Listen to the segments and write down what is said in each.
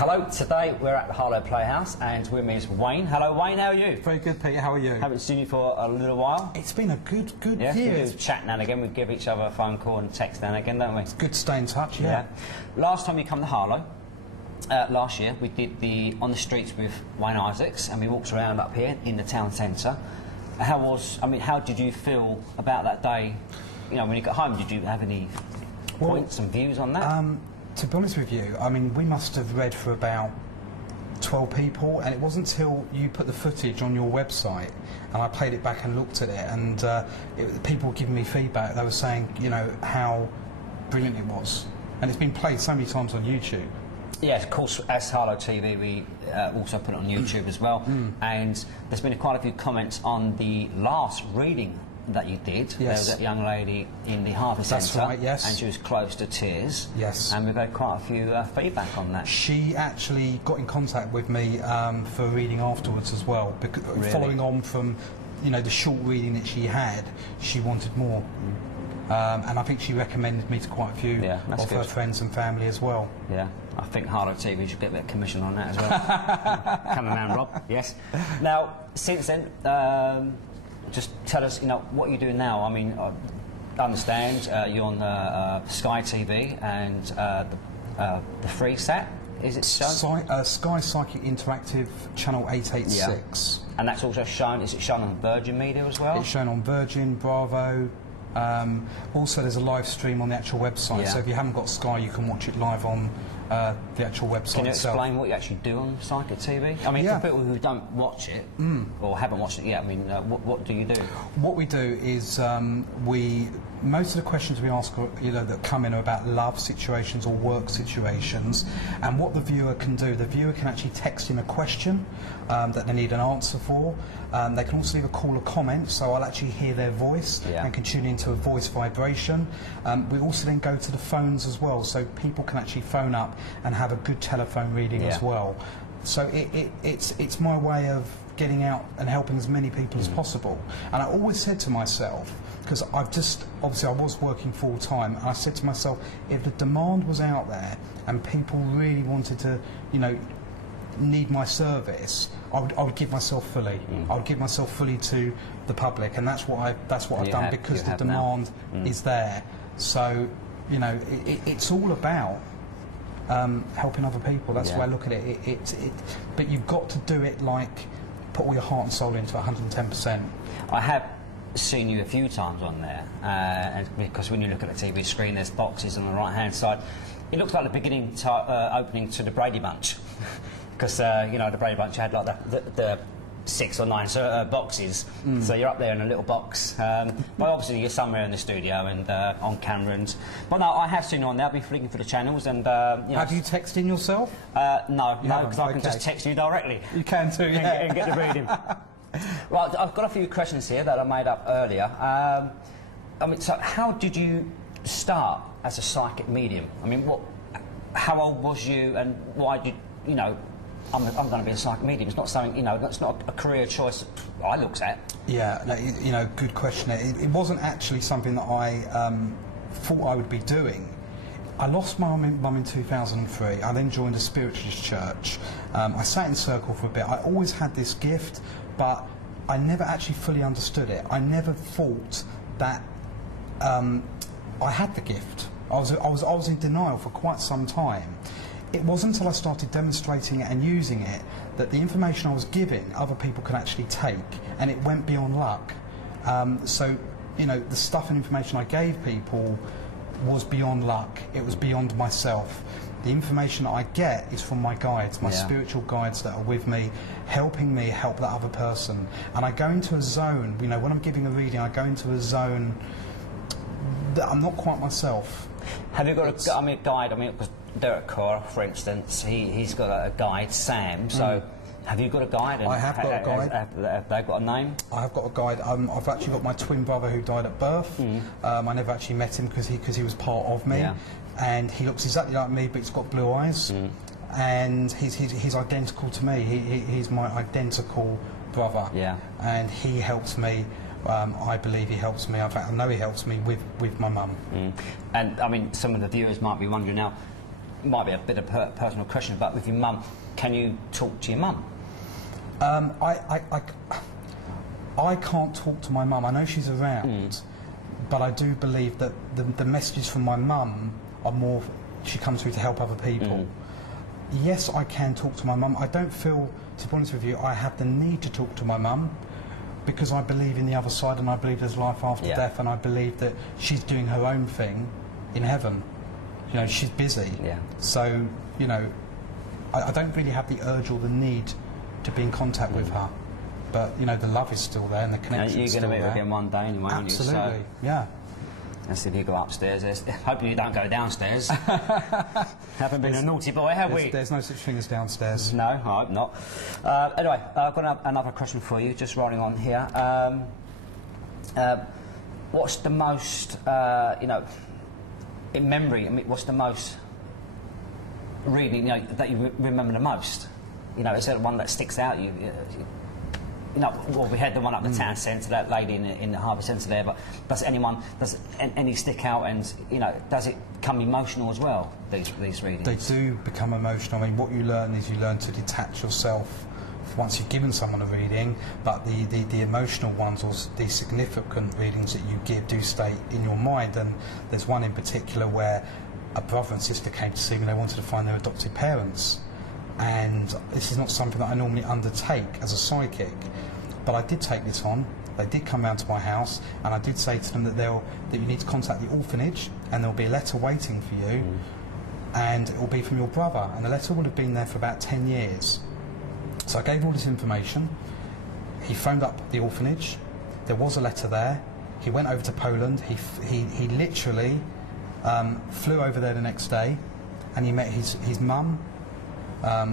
Hello, today we're at the Harlow Playhouse and with me is Wayne. Hello Wayne, how are you? Very good, Peter, how are you? Haven't seen you for a little while. It's been a good Yeah, year. we do chat now and again, we give each other a phone call and text now and again, don't we? It's good to stay in touch, yeah. Last time you come to Harlow, last year, we did the On the Streets with Wayne Isaacs and we walked around up here in the town centre. How did you feel about that day? You know, when you got home, did you have any points and views on that? To be honest with you, I mean, we must have read for about 12 people, and it wasn't until you put the footage on your website and I played it back and looked at it, and people were giving me feedback. They were saying, you know, how brilliant it was. And it's been played so many times on YouTube. Yes, of course, as Harlow TV, we also put it on YouTube as well. And there's been quite a few comments on the last reading that you did. Yes. There was that young lady in the Harvey Centre. That's right, yes. And she was close to tears. Yes. And we've had quite a few feedback on that. She actually got in contact with me for a reading afterwards as well, because following on from, you know, the short reading that she had, she wanted more. And I think she recommended me to quite a few of her friends and family as well. Yeah, I think Harlow TV should get a bit of commission on that as well. Come on, Rob. Yes. Now, since then, just tell us, you know, what you're doing now. I mean, I understand you're on Sky TV and the Free Sat. Is it shown? Sky Psychic Interactive, channel 886. And that's also shown. Is it shown on Virgin Media as well? It's shown on Virgin, Bravo. Also, there's a live stream on the actual website. So if you haven't got Sky, you can watch it live on the actual website. Can you explain what you actually do on Psychic TV? I mean, for people who don't watch it or haven't watched it yet, I mean, what do you do? What we do is most of the questions we ask, you know, that come in are about love situations or work situations, and what the viewer can do. The viewer can actually text in a question that they need an answer for. They can also leave a call or comment, so I'll actually hear their voice and can tune into a voice vibration. We also then go to the phones as well, so people can actually phone up and have a good telephone reading as well. So it's my way of getting out and helping as many people as possible. And I always said to myself, because obviously I was working full time, and I said to myself, if the demand was out there and people really wanted to, you know, need my service, I would give myself fully. I would give myself fully to the public, and that's what I've done, because the demand is there. So, you know, it's all about helping other people. That's the way I look at it. But you've got to do it like, put all your heart and soul into 110%. I have seen you a few times on there, and because when you look at the TV screen, there's boxes on the right-hand side. It looks like the beginning opening to the Brady Bunch, because you know, the Brady Bunch had like the 6 or 9 boxes, so you're up there in a little box. But obviously you're somewhere in the studio and on camera. But no, I have seen you on there. I've been flicking for the channels, and you know, have you texted in yourself? No, because I can just text you directly. You can too, yeah. And get the reading. Right, I've got a few questions here that I made up earlier. I mean, so how did you start as a psychic medium? I mean, how old was you, and why did you know? I'm going to be a psychic medium. It's not something, you know, that's not a career choice I looked at. Yeah, no, you know, good question. It wasn't actually something that I thought I would be doing. I lost my mum in 2003. I then joined a spiritualist church. I sat in circle for a bit. I always had this gift, but I never actually fully understood it. I never thought that I had the gift. I was in denial for quite some time. It wasn't until I started demonstrating it and using it that the information I was giving other people could actually take, and it went beyond luck. So, you know, the stuff and information I gave people was beyond luck. It was beyond myself. The information that I get is from my guides, my spiritual guides that are with me, helping me help that other person. And I go into a zone, you know, when I'm giving a reading, I go into a zone that I'm not quite myself. Have you got a guide? I mean, because Derek Carr, for instance, he's got a guide, Sam. So, have you got a guide? I have got a guide. Have they got a name? I have got a guide. I've actually got my twin brother who died at birth. I never actually met him because he was part of me, and he looks exactly like me, but he's got blue eyes, and he's identical to me. He's my identical brother. And he helps me. I believe he helps me. In fact, I know he helps me with my mum. And I mean, some of the viewers might be wondering now, it might be a bit of personal question, but with your mum, can you talk to your mum? I can't talk to my mum. I know she's around, but I do believe that the messages from my mum are more, she comes through to help other people. Yes, I can talk to my mum. I don't feel, to be honest with you, I have the need to talk to my mum because I believe in the other side and I believe there's life after death, and I believe that she's doing her own thing in heaven. You know, she's busy. Yeah. So, you know, I don't really have the urge or the need to be in contact with her. But, you know, the love is still there and the connection is still there. You're going to meet her again one day anyway, aren't you? Absolutely, So, yeah. let's see if you go upstairs. Hopefully you don't go downstairs. Haven't been a naughty boy, have we? There's no such thing as downstairs. No, I hope not. Anyway, I've got another question for you, just rolling on here. What's the most, you know, in memory, I mean, what's the most reading, you know, that you remember the most? You know, is there one that sticks out? You know, well, we had the one up the town centre, that lady in the harbour centre there, but does any stick out, and, you know, does it become emotional as well, these readings? They do become emotional. I mean, what you learn is you learn to detach yourself once you've given someone a reading, but the emotional ones or the significant readings that you give do stay in your mind. And there's one in particular where a brother and sister came to see me, they wanted to find their adopted parents. And this is not something that I normally undertake as a psychic, but I did take this on. They did come round to my house, and I did say to them that you need to contact the orphanage, and there'll be a letter waiting for you, and it will be from your brother. And the letter would have been there for about 10 years. So I gave all this information. He phoned up the orphanage. There was a letter there. He went over to Poland. He literally flew over there the next day, and he met his mum,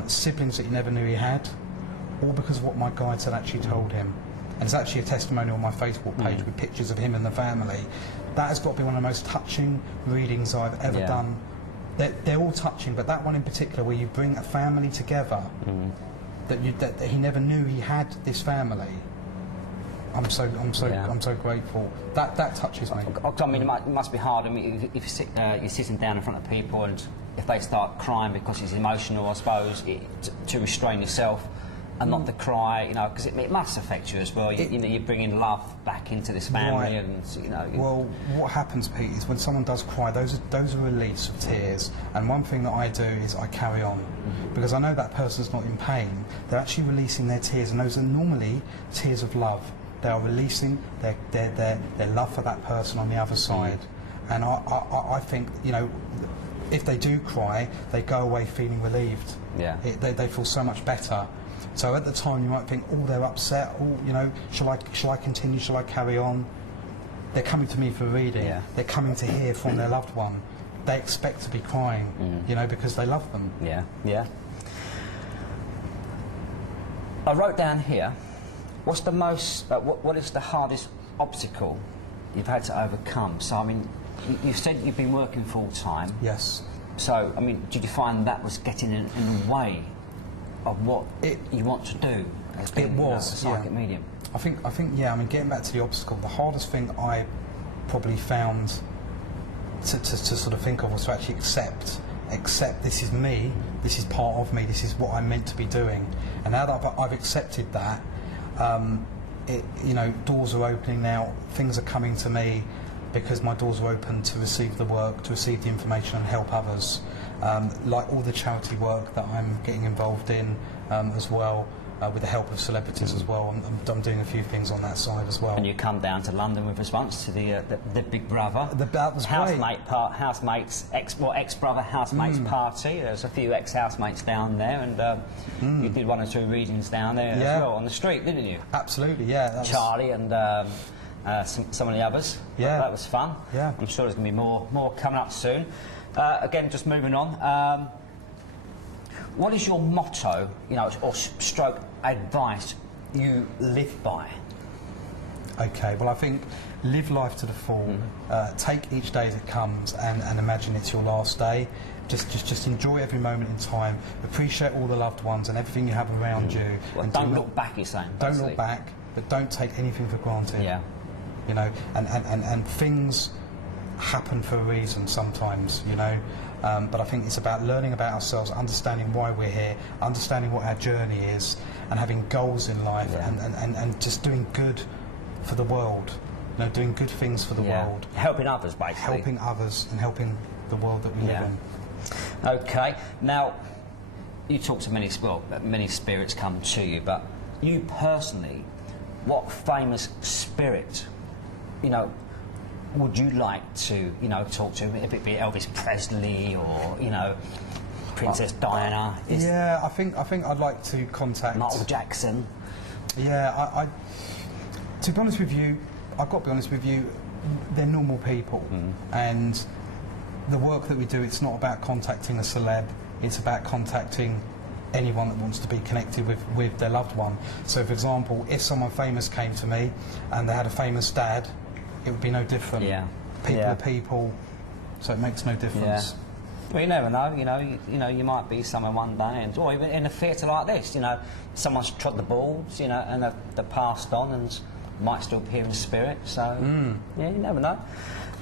siblings that he never knew he had, all because of what my guides had actually told him. And there's actually a testimonial on my Facebook page with pictures of him and the family. That has got to be one of the most touching readings I've ever done. They're all touching, but that one in particular, where you bring a family together, that he never knew he had this family. I'm so grateful. That touches me. I mean, it must be hard. I mean, if you're sitting down in front of people, and if they start crying because it's emotional, I suppose, to restrain yourself and not to cry, you know, because it must affect you as well. You know, you're bringing love back into this family, and you know. Well, what happens, Pete, is when someone does cry, those are release of tears. And one thing that I do is I carry on, because I know that person's not in pain. They're actually releasing their tears, and those are normally tears of love. They are releasing their love for that person on the other side. And I think, you know, if they do cry, they go away feeling relieved. Yeah. They feel so much better. So at the time you might think, oh, they're upset, oh, you know, shall I continue, shall I carry on? They're coming to me for a reading. Yeah. They're coming to hear from their loved one. They expect to be crying, you know, because they love them. Yeah, yeah. I wrote down here, what's the most, what is the hardest obstacle you've had to overcome? So, I mean, you said you've been working full time. Yes. So, I mean, did you find that was getting in the way of what you want to do as being, it was, a psychic medium? I think, yeah, I mean, getting back to the obstacle, the hardest thing I probably found to sort of think of was to actually accept this is me, this is part of me, this is what I'm meant to be doing. And now that I've accepted that, you know, doors are opening now, things are coming to me because my doors are open to receive the work, to receive the information and help others. Like all the charity work that I'm getting involved in as well, with the help of celebrities as well. I'm doing a few things on that side as well. And you come down to London with us once to the Big Brother that was housemates ex-brother housemates party. There's a few ex-housemates down there, and you did one or two readings down there as well on the street, didn't you? Absolutely, yeah. Charlie and some of the others. Yeah, that was fun. Yeah, I'm sure there's going to be more coming up soon. Again, just moving on. What is your motto, you know, or stroke advice you live by? Okay, well, I think live life to the full. Take each day as it comes, and imagine it's your last day. Just enjoy every moment in time. Appreciate all the loved ones and everything you have around you. Well, and don't look back, you're saying. Don't look back, but don't take anything for granted. Yeah. You know, and things happen for a reason sometimes, you know. But I think it's about learning about ourselves, understanding why we're here, understanding what our journey is, and having goals in life, and just doing good for the world. You know, doing good things for the world. Helping others, basically. Helping others and helping the world that we live in. Okay. Now, you talk to many, many spirits come to you, but you personally, what famous spirit, you know, would you like to, you know, talk to? If it be Elvis Presley or, you know, Princess Diana? Yeah, I think I'd like to contact Michael Jackson. Yeah, I to be honest with you, I've got to be honest with you, they're normal people, and the work that we do, it's not about contacting a celeb, it's about contacting anyone that wants to be connected with their loved one. So, for example, if someone famous came to me and they had a famous dad, it would be no different. People are people, so it makes no difference. Well, you never know. You know, you might be somewhere one day, and or even in a theatre like this, you know, someone's trod the balls, you know, and they've passed on and might still appear in spirit. So, yeah, you never know.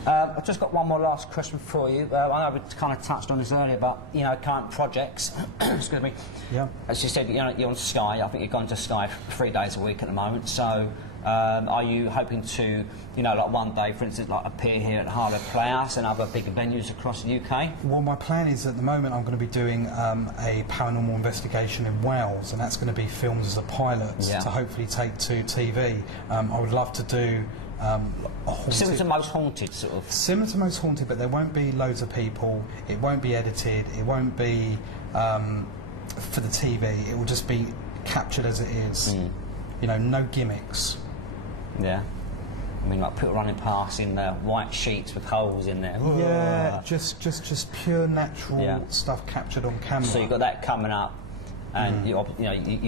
I've just got one more last question for you. I know we kind of touched on this earlier, but, you know, current projects. Excuse me. Yeah. As you said, you know, you're on Sky. I think you've gone to Sky 3 days a week at the moment. So, are you hoping to, you know, like one day, for instance, like appear here at Harlow Playhouse and other big venues across the UK? Well, my plan is at the moment I'm going to be doing a paranormal investigation in Wales, and that's going to be filmed as a pilot to hopefully take to TV. I would love to do a haunted... Similar to Most Haunted, sort of. Similar to Most Haunted, but there won't be loads of people. It won't be edited. It won't be for the TV. It will just be captured as it is. You know, no gimmicks. Yeah. I mean, like people running past in white sheets with holes in there. Yeah, just pure natural stuff captured on camera. So you've got that coming up, and you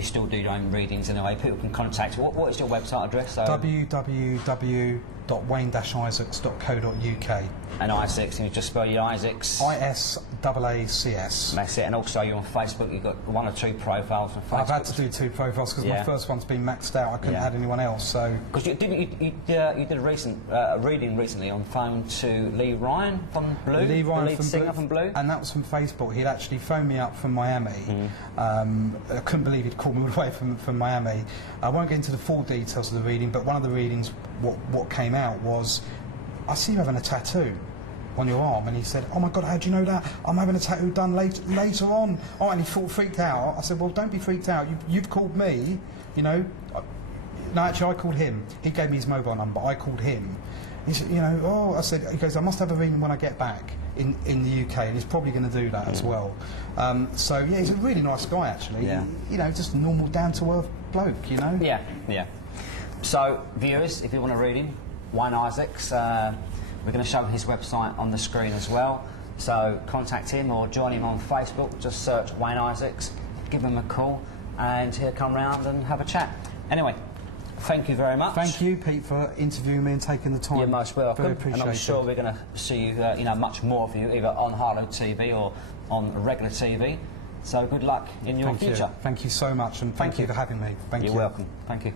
still do your own readings in a way. People can contact you. What is your website address? So www.wayne-isaacs.co.uk. And Isaacs, and you just spell your Isaacs. ISAACS. That's it. And also you're on Facebook. You've got 1 or 2 profiles on Facebook. I've had to do 2 profiles because my first one's been maxed out. I couldn't add anyone else. So because you did a recent reading recently on phone to Lee Ryan from Blue, Lee Ryan, the lead singer from Blue, and that was from Facebook. He'd actually phoned me up from Miami. I couldn't believe he'd called me all the way from Miami. I won't get into the full details of the reading, but one of the readings, what came out was, I see you having a tattoo on your arm, and he said, "Oh my God, how do you know that? I'm having a tattoo done later on." Oh, and he freaked out. I said, "Well, don't be freaked out. You've called me, you know." No, actually, I called him. He gave me his mobile number. I called him. He said, "You know," oh, I said, he goes, "I must have a reading when I get back in the UK," and he's probably going to do that as well. So yeah, he's a really nice guy actually. Yeah. You know, just a normal, down-to-earth bloke. You know. Yeah, yeah. So viewers, if you want to read him, Wayne Isaacs. We're going to show his website on the screen as well. So contact him or join him on Facebook. Just search Wayne Isaacs, give him a call, and he'll come round and have a chat. Anyway, thank you very much. Thank you, Pete, for interviewing me and taking the time. You're most welcome. Very appreciated. And I'm sure we're going to see you, you know, much more of you, either on Harlow TV or on regular TV. So good luck in your future. Thank you so much, and thank you for having me. Thank you. You're welcome. Thank you.